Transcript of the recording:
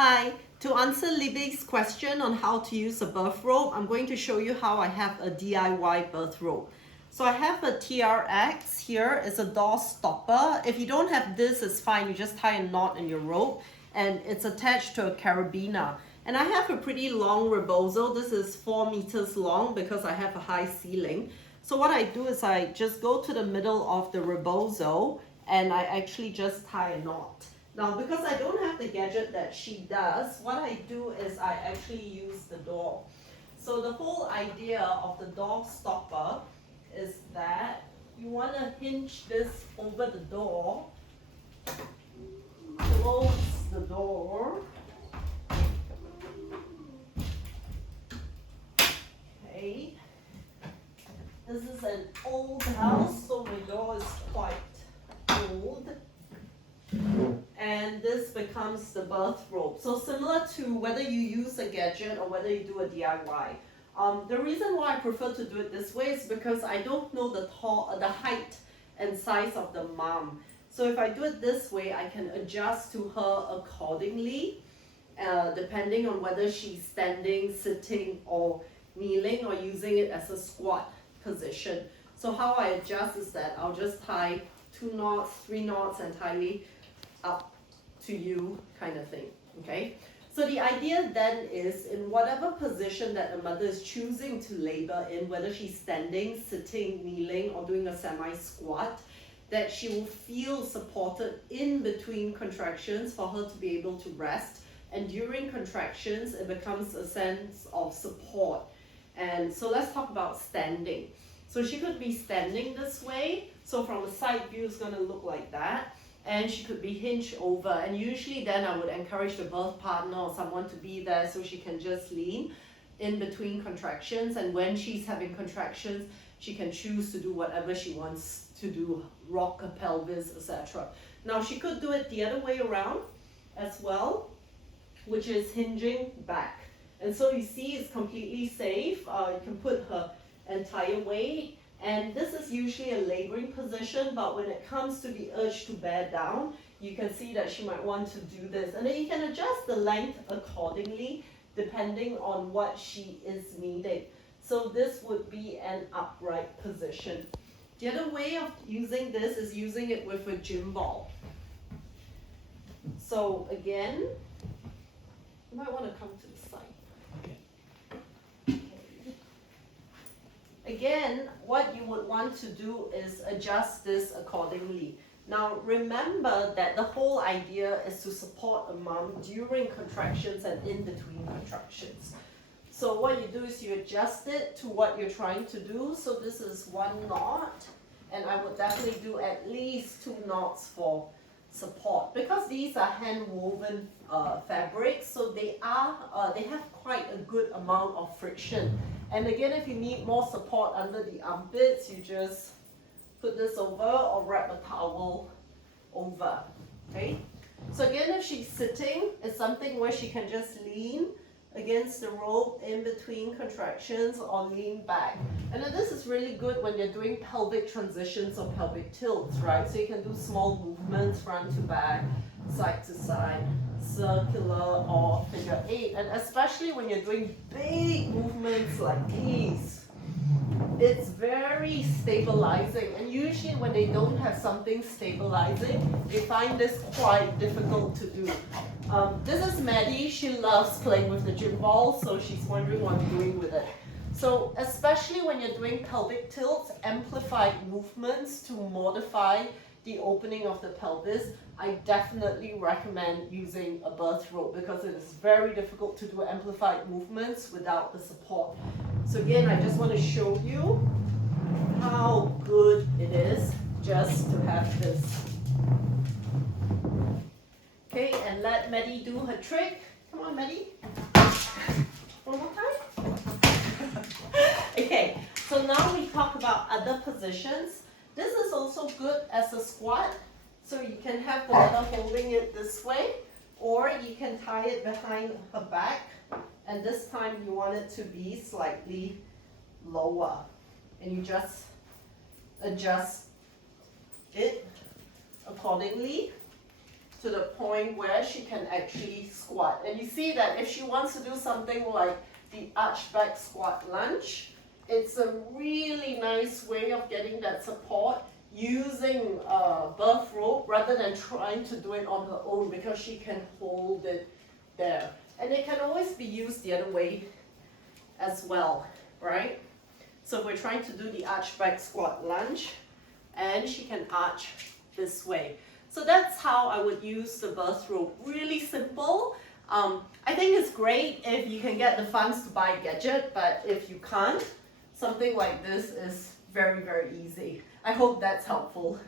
Hi, to answer Libby's question on how to use a birth rope, I'm going to show you how I have a DIY birth rope. So I have a TRX here, it's a door stopper. If you don't have this, it's fine, you just tie a knot in your rope and it's attached to a carabiner. And I have a pretty long Rebozo. This is 4 meters long because I have a high ceiling. So what I do is I just go to the middle of the Rebozo and I actually just tie a knot. Now, because I don't have the gadget that she does, what I do is I actually use the door. So the whole idea of the door stopper is that you want to hinge this over the door, close the door. Okay. This is an old house, so my door is quite old. And this becomes the birth rope. So similar to whether you use a gadget or whether you do a DIY. The reason why I prefer to do it this way is because I don't know the height and size of the mom. So if I do it this way, I can adjust to her accordingly, depending on whether she's standing, sitting, or kneeling, or using it as a squat position. So how I adjust is that I'll just tie 2 knots, 3 knots entirely up to you kind of thing, okay? So the idea then is in whatever position that the mother is choosing to labor in, whether she's standing, sitting, kneeling, or doing a semi-squat, that she will feel supported in between contractions for her to be able to rest. And during contractions, it becomes a sense of support. And so let's talk about standing. So she could be standing this way. So from a side view, it's going to look like that. And she could be hinged over. And usually then I would encourage the birth partner or someone to be there so she can just lean in between contractions. And when she's having contractions, she can choose to do whatever she wants to do, rock her pelvis, etc. Now she could do it the other way around as well, which is hinging back. And so you see it's completely safe. You can put her entire weight. And this is usually a laboring position, but when it comes to the urge to bear down, you can see that she might want to do this. And then you can adjust the length accordingly, depending on what she is needing. So this would be an upright position. The other way of using this is using it with a gym ball. So again, you might want to come to the side. Again, what you would want to do is adjust this accordingly. Now remember that the whole idea is to support a mom during contractions and in between contractions. So what you do is you adjust it to what you're trying to do. So this is 1 knot, and I would definitely do at least 2 knots for support. Because these are hand woven fabrics, so they have quite a good amount of friction. And again, if you need more support under the armpits, you just put this over or wrap a towel over, okay? So again, if she's sitting, it's something where she can just lean against the rope in between contractions or lean back. And then this is really good when you're doing pelvic transitions or pelvic tilts, right? So you can do small movements, front to back, side to side, circular or figure 8. And especially when you're doing big movements like these, it's very stabilizing. And usually when they don't have something stabilizing, they find this quite difficult to do. This is Maddie. She loves playing with the gym ball, so she's wondering what I'm doing with it. So especially when you're doing pelvic tilts, amplified movements to modify the opening of the pelvis, I definitely recommend using a birth rope because it is very difficult to do amplified movements without the support. So again, I just want to show you how good it is just to have this. Okay, and let Maddie do her trick. Come on, Maddie. One more time. Okay, so now we talk about other positions. This is also good as a squat. So you can have the mother holding it this way, or you can tie it behind her back. And this time you want it to be slightly lower. And you just adjust it accordingly. to the point where she can actually squat. And you see that if she wants to do something like the arch back squat lunge, it's a really nice way of getting that support using a birth rope rather than trying to do it on her own, because she can hold it there. And it can always be used the other way as well, right? So we're trying to do the arch back squat lunge, and she can arch this way. So that's how I would use the birth rope. Really simple. I think it's great if you can get the funds to buy a gadget, but if you can't, something like this is very, very easy. I hope that's helpful.